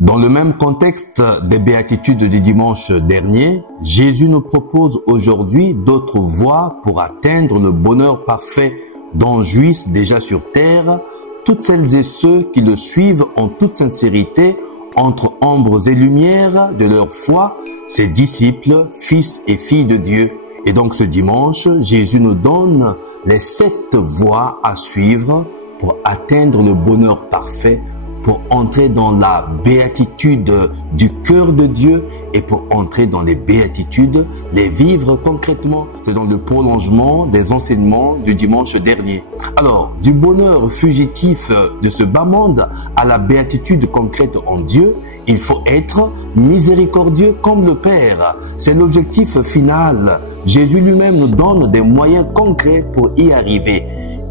Dans le même contexte des béatitudes du dimanche dernier, Jésus nous propose aujourd'hui d'autres voies pour atteindre le bonheur parfait dont jouissent déjà sur terre toutes celles et ceux qui le suivent en toute sincérité entre ombres et lumières de leur foi, ses disciples, fils et filles de Dieu. Et donc ce dimanche, Jésus nous donne les 7 voies à suivre pour atteindre le bonheur parfait, pour entrer dans la béatitude du cœur de Dieu et pour entrer dans les béatitudes, les vivre concrètement. C'est dans le prolongement des enseignements du dimanche dernier. Alors, du bonheur fugitif de ce bas monde à la béatitude concrète en Dieu, il faut être miséricordieux comme le Père. C'est l'objectif final. Jésus lui-même nous donne des moyens concrets pour y arriver.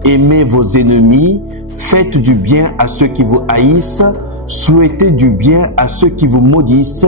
Aimez vos ennemis, faites du bien à ceux qui vous haïssent, souhaitez du bien à ceux qui vous maudissent,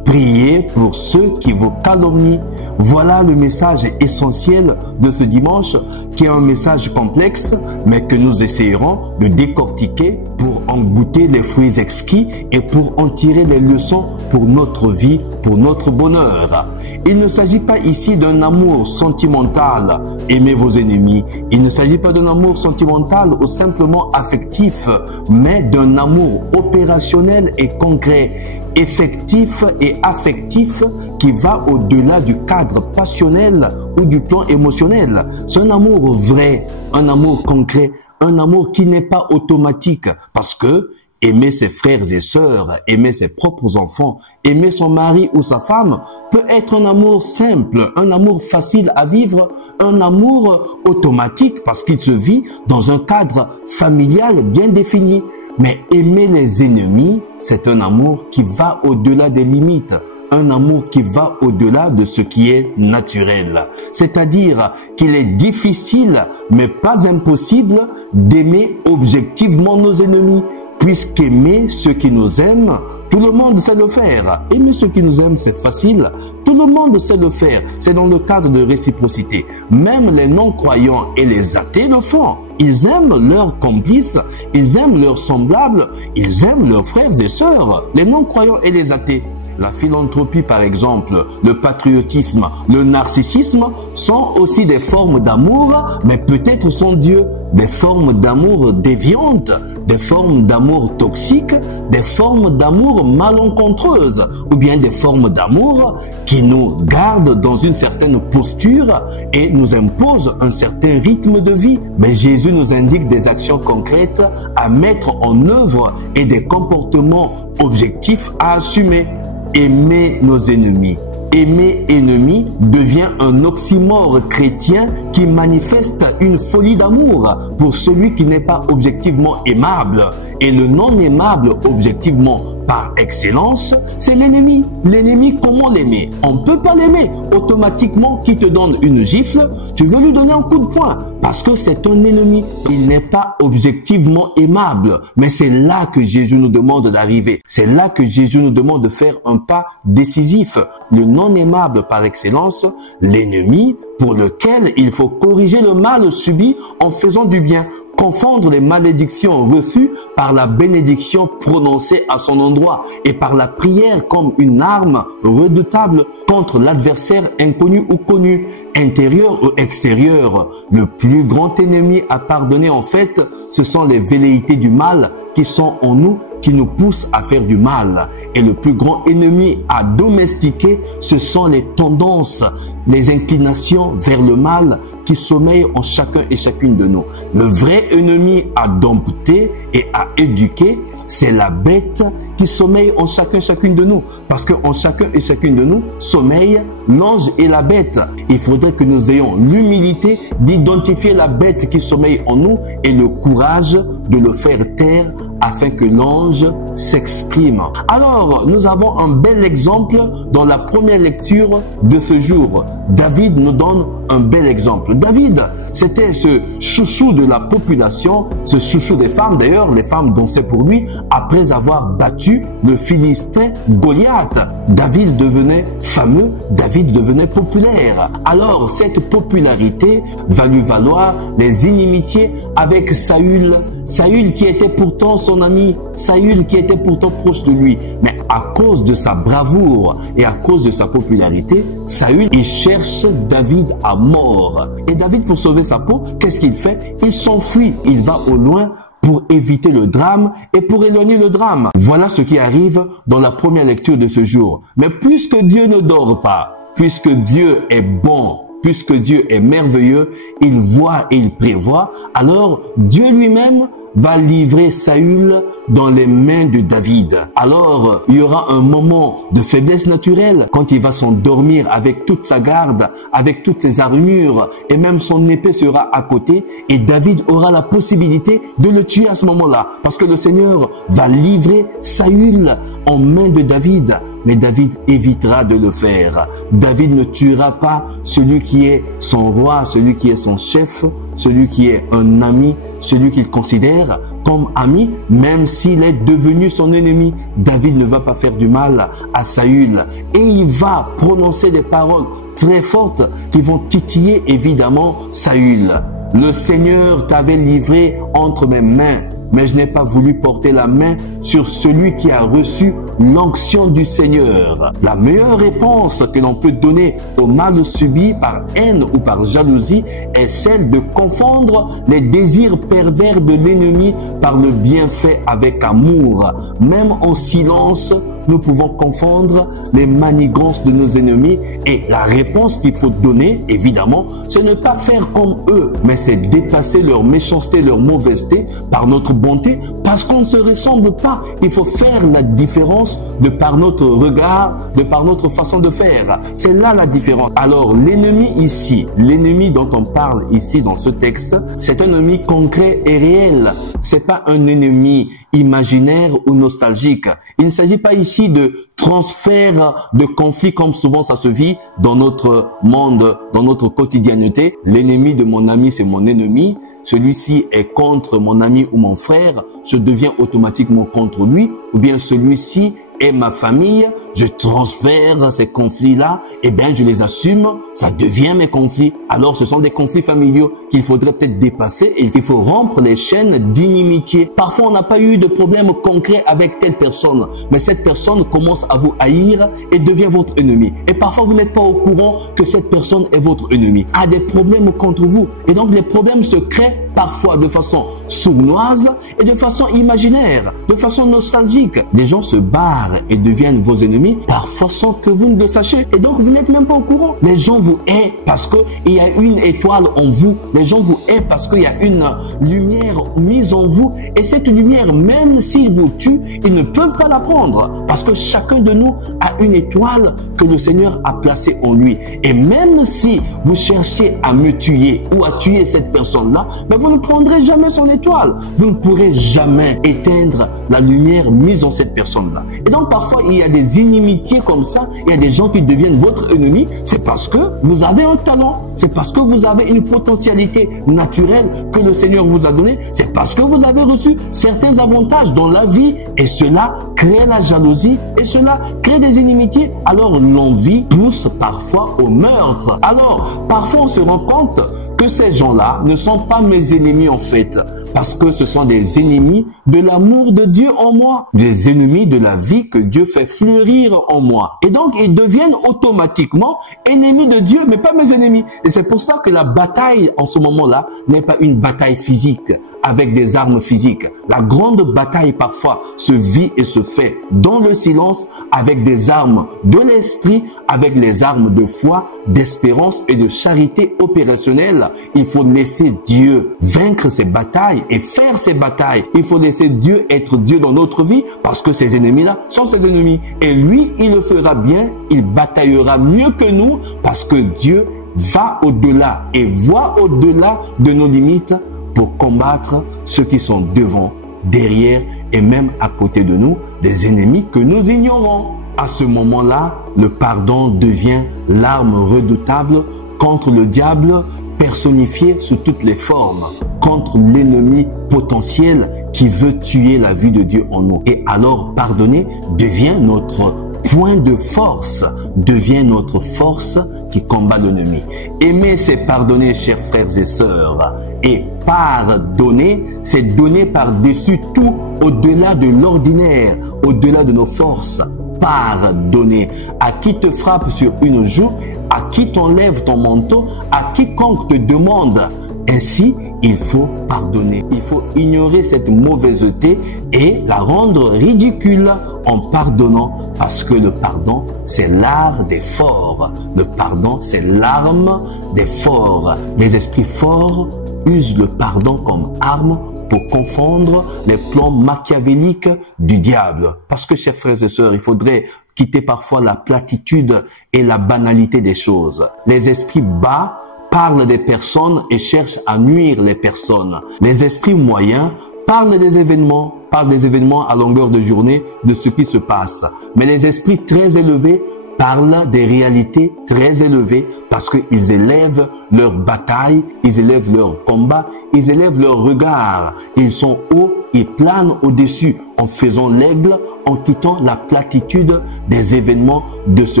priez pour ceux qui vous calomnient. Voilà le message essentiel de ce dimanche, qui est un message complexe, mais que nous essayerons de décortiquer pour en goûter les fruits exquis et pour en tirer les leçons pour notre vie, pour notre bonheur. Il ne s'agit pas ici d'un amour sentimental, aimez vos ennemis. Il ne s'agit pas d'un amour sentimental ou simplement affectif, mais d'un amour opérationnel et concret, effectif et affectif qui va au-delà du cadre passionnel ou du plan émotionnel. C'est un amour vrai, un amour concret, un amour qui n'est pas automatique parce que aimer ses frères et sœurs, aimer ses propres enfants, aimer son mari ou sa femme peut être un amour simple, un amour facile à vivre, un amour automatique parce qu'il se vit dans un cadre familial bien défini. Mais aimer les ennemis, c'est un amour qui va au-delà des limites, un amour qui va au-delà de ce qui est naturel. C'est-à-dire qu'il est difficile, mais pas impossible, d'aimer objectivement nos ennemis. Puisqu'aimer ceux qui nous aiment, tout le monde sait le faire. Aimer ceux qui nous aiment, c'est facile. Tout le monde sait le faire. C'est dans le cadre de réciprocité. Même les non-croyants et les athées le font. Ils aiment leurs complices, ils aiment leurs semblables, ils aiment leurs frères et sœurs, les non-croyants et les athées. La philanthropie, par exemple, le patriotisme, le narcissisme sont aussi des formes d'amour, mais peut-être sont Dieu. Des formes d'amour déviantes, des formes d'amour toxiques, des formes d'amour malencontreuses, ou bien des formes d'amour qui nous gardent dans une certaine posture et nous imposent un certain rythme de vie. Mais Jésus nous indique des actions concrètes à mettre en œuvre et des comportements objectifs à assumer. Aimer nos ennemis. Aimer ennemi devient un oxymore chrétien qui manifeste une folie d'amour pour celui qui n'est pas objectivement aimable. Et le non aimable objectivement par excellence, c'est l'ennemi. L'ennemi, comment l'aimer? On ne peut pas l'aimer. Automatiquement, qui te donne une gifle, tu veux lui donner un coup de poing parce que c'est un ennemi. Il n'est pas objectivement aimable. Mais c'est là que Jésus nous demande d'arriver. C'est là que Jésus nous demande de faire un pas décisif. Le non aimable par excellence, l'ennemi pour lequel il faut corriger le mal subi en faisant du bien. Confondre les malédictions reçues par la bénédiction prononcée à son endroit et par la prière comme une arme redoutable contre l'adversaire inconnu ou connu, intérieur ou extérieur. Le plus grand ennemi à pardonner en fait, ce sont les velléités du mal qui sont en nous, qui nous poussent à faire du mal. Et le plus grand ennemi à domestiquer, ce sont les tendances, les inclinations vers le mal qui sommeillent en chacun et chacune de nous. Le vrai ennemi à dompter et à éduquer, c'est la bête qui sommeille en chacun et chacune de nous. Parce qu'en chacun et chacune de nous sommeille l'ange et la bête. Il faudrait que nous ayons l'humilité d'identifier la bête qui sommeille en nous et le courage de le faire taire afin que l'ange s'exprime. Alors, nous avons un bel exemple dans la première lecture de ce jour. David nous donne un bel exemple. David, c'était ce chouchou de la population, ce chouchou des femmes d'ailleurs, les femmes dansaient pour lui après avoir battu le Philistin Goliath. David devenait fameux, David devenait populaire. Alors, cette popularité va lui valoir les inimitiés avec Saül. Saül qui était pourtant son ami, Saül qui était pourtant proche de lui. Mais à cause de sa bravoure et à cause de sa popularité, Saül, il cherche David à mort. Et David, pour sauver sa peau, qu'est-ce qu'il fait? Il s'enfuit, il va au loin pour éviter le drame et pour éloigner le drame. Voilà ce qui arrive dans la première lecture de ce jour. Mais puisque Dieu ne dort pas, puisque Dieu est bon, puisque Dieu est merveilleux, il voit et il prévoit, alors Dieu lui-même va livrer Saül dans les mains de David. Alors, il y aura un moment de faiblesse naturelle quand il va s'endormir avec toute sa garde, avec toutes ses armures, et même son épée sera à côté, et David aura la possibilité de le tuer à ce moment-là, parce que le Seigneur va livrer Saül en main de David. Mais David évitera de le faire. David ne tuera pas celui qui est son roi, celui qui est son chef, celui qui est un ami, celui qu'il considère comme ami, même s'il est devenu son ennemi. David ne va pas faire du mal à Saül. Et il va prononcer des paroles très fortes qui vont titiller évidemment Saül. Le Seigneur t'avait livré entre mes mains, mais je n'ai pas voulu porter la main sur celui qui a reçu l'onction du Seigneur. La meilleure réponse que l'on peut donner au mal subi par haine ou par jalousie est celle de confondre les désirs pervers de l'ennemi par le bienfait avec amour. Même en silence, nous pouvons confondre les manigances de nos ennemis, et la réponse qu'il faut donner, évidemment, c'est ne pas faire comme eux, mais c'est dépasser leur méchanceté, leur mauvaiseté par notre bonté, parce qu'on ne se ressemble pas. Il faut faire la différence de par notre regard, de par notre façon de faire. C'est là la différence. Alors, l'ennemi ici, l'ennemi dont on parle ici dans ce texte, c'est un ennemi concret et réel. C'est pas un ennemi imaginaire ou nostalgique. Il ne s'agit pas ici de transfert de conflits comme souvent ça se vit dans notre monde, dans notre quotidienneté. L'ennemi de mon ami, c'est mon ennemi. Celui-ci est contre mon ami ou mon frère, je deviens automatiquement contre lui. Ou bien celui-ci est ma famille, je transfère ces conflits-là, et bien je les assume, ça devient mes conflits. Alors ce sont des conflits familiaux qu'il faudrait peut-être dépasser, et il faut rompre les chaînes d'inimitié. Parfois on n'a pas eu de problème concret avec telle personne, mais cette personne commence à vous haïr et devient votre ennemi. Et parfois vous n'êtes pas au courant que cette personne est votre ennemi, a des problèmes contre vous. Et donc les problèmes se créent parfois de façon sournoise et de façon imaginaire, de façon nostalgique. Les gens se barrent et deviennent vos ennemis, parfois sans que vous ne le sachiez. Et donc vous n'êtes même pas au courant. Les gens vous haïssent parce qu'il y a une étoile en vous. Les gens vous haïssent parce qu'il y a une lumière mise en vous. Et cette lumière, même s'ils vous tuent, ils ne peuvent pas la prendre. Parce que chacun de nous a une étoile que le Seigneur a placée en lui. Et même si vous cherchez à me tuer ou à tuer cette personne-là, mais vous ne prendrez jamais son étoile. Vous ne pourrez jamais éteindre la lumière mise en cette personne-là. Et donc parfois il y a des inimitiés comme ça, il y a des gens qui deviennent votre ennemi, c'est parce que vous avez un talent, c'est parce que vous avez une potentialité naturelle que le Seigneur vous a donnée, c'est parce que vous avez reçu certains avantages dans la vie, et cela crée la jalousie, et cela crée des inimitiés. Alors l'envie pousse parfois au meurtre. Alors parfois on se rend compte que ces gens-là ne sont pas mes ennemis en fait, parce que ce sont des ennemis de l'amour de Dieu en moi, des ennemis de la vie que Dieu fait fleurir en moi. Et donc ils deviennent automatiquement ennemis de Dieu, mais pas mes ennemis. Et c'est pour ça que la bataille en ce moment-là n'est pas une bataille physique, avec des armes physiques. La grande bataille parfois se vit et se fait dans le silence, avec des armes de l'esprit, avec les armes de foi, d'espérance et de charité opérationnelle. Il faut laisser Dieu vaincre ces batailles et faire ces batailles. Il faut laisser Dieu être Dieu dans notre vie, parce que ces ennemis-là sont ses ennemis. Et lui, il le fera bien, il bataillera mieux que nous, parce que Dieu va au-delà et voit au-delà de nos limites pour combattre ceux qui sont devant, derrière et même à côté de nous, des ennemis que nous ignorons. À ce moment-là, le pardon devient l'arme redoutable contre le diable personnifié sous toutes les formes, contre l'ennemi potentiel qui veut tuer la vie de Dieu en nous. Et alors pardonner devient notre point de force, devient notre force qui combat l'ennemi. Aimer, c'est pardonner, chers frères et sœurs. Et Pardonner, c'est donner par-dessus tout, au-delà de l'ordinaire, au-delà de nos forces. Pardonner à qui te frappe sur une joue, à qui t'enlève ton manteau, à quiconque te demande. Ainsi, il faut pardonner. Il faut ignorer cette mauvaiseté et la rendre ridicule en pardonnant, parce que le pardon, c'est l'art des forts. Le pardon, c'est l'arme des forts. Les esprits forts usent le pardon comme arme pour confondre les plans machiavéliques du diable. Parce que, chers frères et sœurs, il faudrait quitter parfois la platitude et la banalité des choses. Les esprits bas parlent des personnes et cherchent à nuire les personnes. Les esprits moyens parlent des événements à longueur de journée, de ce qui se passe. Mais les esprits très élevés parlent des réalités très élevées parce qu'ils élèvent leur bataille, ils élèvent leur combat, ils élèvent leur regard. Ils sont hauts, ils planent au-dessus en faisant l'aigle, en quittant la platitude des événements de ce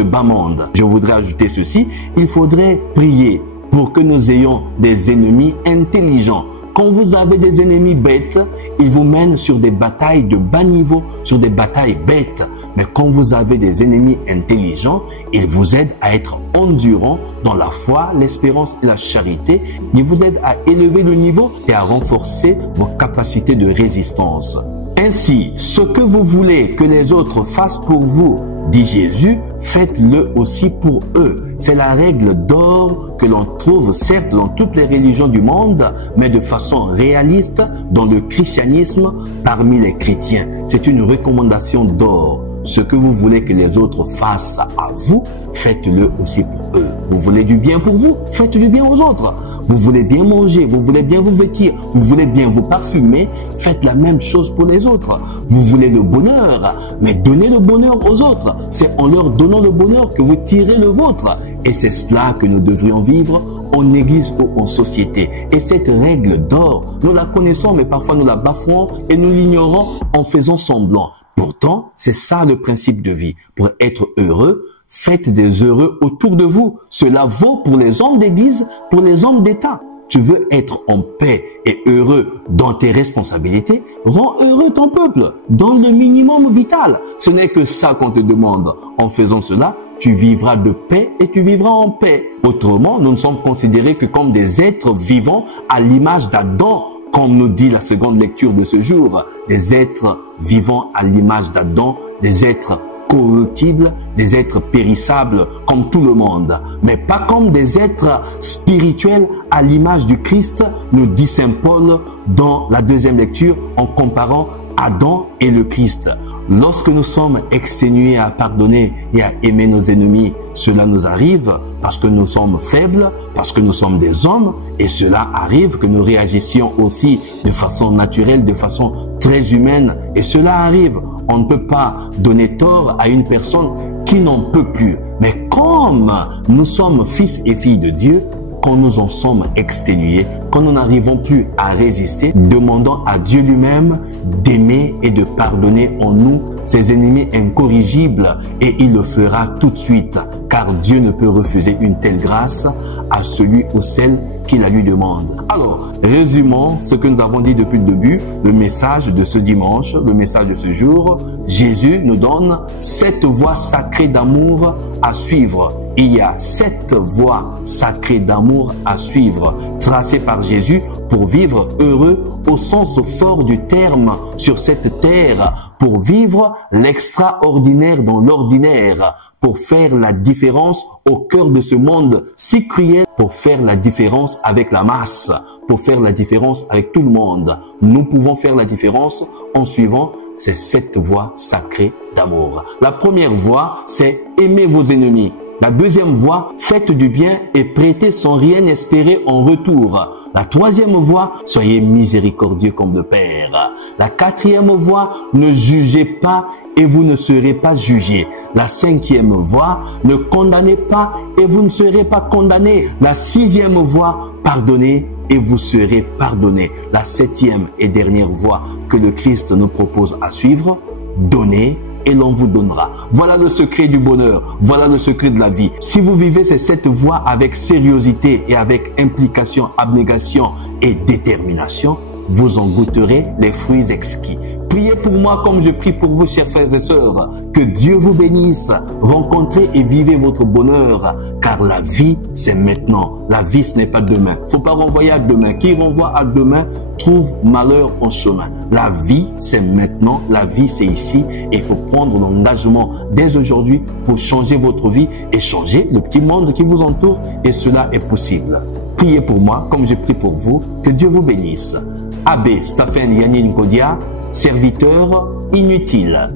bas monde. Je voudrais ajouter ceci, il faudrait prier pour que nous ayons des ennemis intelligents. Quand vous avez des ennemis bêtes, ils vous mènent sur des batailles de bas niveau, sur des batailles bêtes. Mais quand vous avez des ennemis intelligents, ils vous aident à être endurants dans la foi, l'espérance et la charité. Ils vous aident à élever le niveau et à renforcer vos capacités de résistance. Ainsi, ce que vous voulez que les autres fassent pour vous, dit Jésus, faites-le aussi pour eux. C'est la règle d'or que l'on trouve certes dans toutes les religions du monde, mais de façon réaliste dans le christianisme parmi les chrétiens. C'est une recommandation d'or. Ce que vous voulez que les autres fassent à vous, faites-le aussi pour eux. Vous voulez du bien pour vous, faites du bien aux autres. Vous voulez bien manger, vous voulez bien vous vêtir, vous voulez bien vous parfumer, faites la même chose pour les autres. Vous voulez le bonheur, mais donnez le bonheur aux autres. C'est en leur donnant le bonheur que vous tirez le vôtre. Et c'est cela que nous devrions vivre en église ou en société. Et cette règle d'or, nous la connaissons, mais parfois nous la bafouons et nous l'ignorons en faisant semblant. Pourtant, c'est ça le principe de vie. Pour être heureux, faites des heureux autour de vous. Cela vaut pour les hommes d'église, pour les hommes d'État. Tu veux être en paix et heureux dans tes responsabilités, rends heureux ton peuple dans le minimum vital. Ce n'est que ça qu'on te demande. En faisant cela, tu vivras de paix et tu vivras en paix. Autrement, nous ne sommes considérés que comme des êtres vivants à l'image d'Adam, comme nous dit la seconde lecture de ce jour, des êtres vivants à l'image d'Adam, des êtres corruptibles, des êtres périssables comme tout le monde, mais pas comme des êtres spirituels à l'image du Christ, nous dit Saint Paul dans la deuxième lecture en comparant Adam et le Christ. Lorsque nous sommes exténués à pardonner et à aimer nos ennemis, cela nous arrive parce que nous sommes faibles, parce que nous sommes des hommes, et cela arrive que nous réagissions aussi de façon naturelle, de façon très humaine, et cela arrive. On ne peut pas donner tort à une personne qui n'en peut plus. Mais comme nous sommes fils et filles de Dieu, quand nous en sommes exténués, quand nous n'arrivons plus à résister, demandons à Dieu lui-même d'aimer et de pardonner en nous ses ennemis incorrigibles, et il le fera tout de suite, car Dieu ne peut refuser une telle grâce à celui ou celle qui la lui demande. Alors, résumons ce que nous avons dit depuis le début, le message de ce dimanche, le message de ce jour. Jésus nous donne 7 voies sacrées d'amour à suivre. Il y a 7 voies sacrées d'amour à suivre, tracées par Jésus pour vivre heureux au sens fort du terme sur cette terre, pour vivre l'extraordinaire dans l'ordinaire, pour faire la différence au cœur de ce monde si cruel, pour faire la différence avec la masse, pour faire la différence avec tout le monde. Nous pouvons faire la différence en suivant ces 7 voies sacrées d'amour. La première voie, c'est aimer vos ennemis. La deuxième voie, faites du bien et prêtez sans rien espérer en retour. La troisième voie, soyez miséricordieux comme le Père. La quatrième voie, ne jugez pas et vous ne serez pas jugés. La cinquième voie, ne condamnez pas et vous ne serez pas condamnés. La sixième voie, pardonnez et vous serez pardonnés. La septième et dernière voie que le Christ nous propose à suivre, donnez et l'on vous donnera. Voilà le secret du bonheur. Voilà le secret de la vie. Si vous vivez ces 7 voies avec sérieuxité et avec implication, abnégation et détermination, vous en goûterez les fruits exquis. Priez pour moi comme je prie pour vous, chers frères et sœurs. Que Dieu vous bénisse. Rencontrez et vivez votre bonheur, car la vie, c'est maintenant. La vie, ce n'est pas demain. Faut pas renvoyer à demain. Qui renvoie à demain trouve malheur en chemin. La vie, c'est maintenant. La vie, c'est ici. Et il faut prendre l'engagement dès aujourd'hui pour changer votre vie et changer le petit monde qui vous entoure. Et cela est possible. Priez pour moi comme je prie pour vous. Que Dieu vous bénisse. Abbé Stephen Yannin Kodia, serviteur inutile.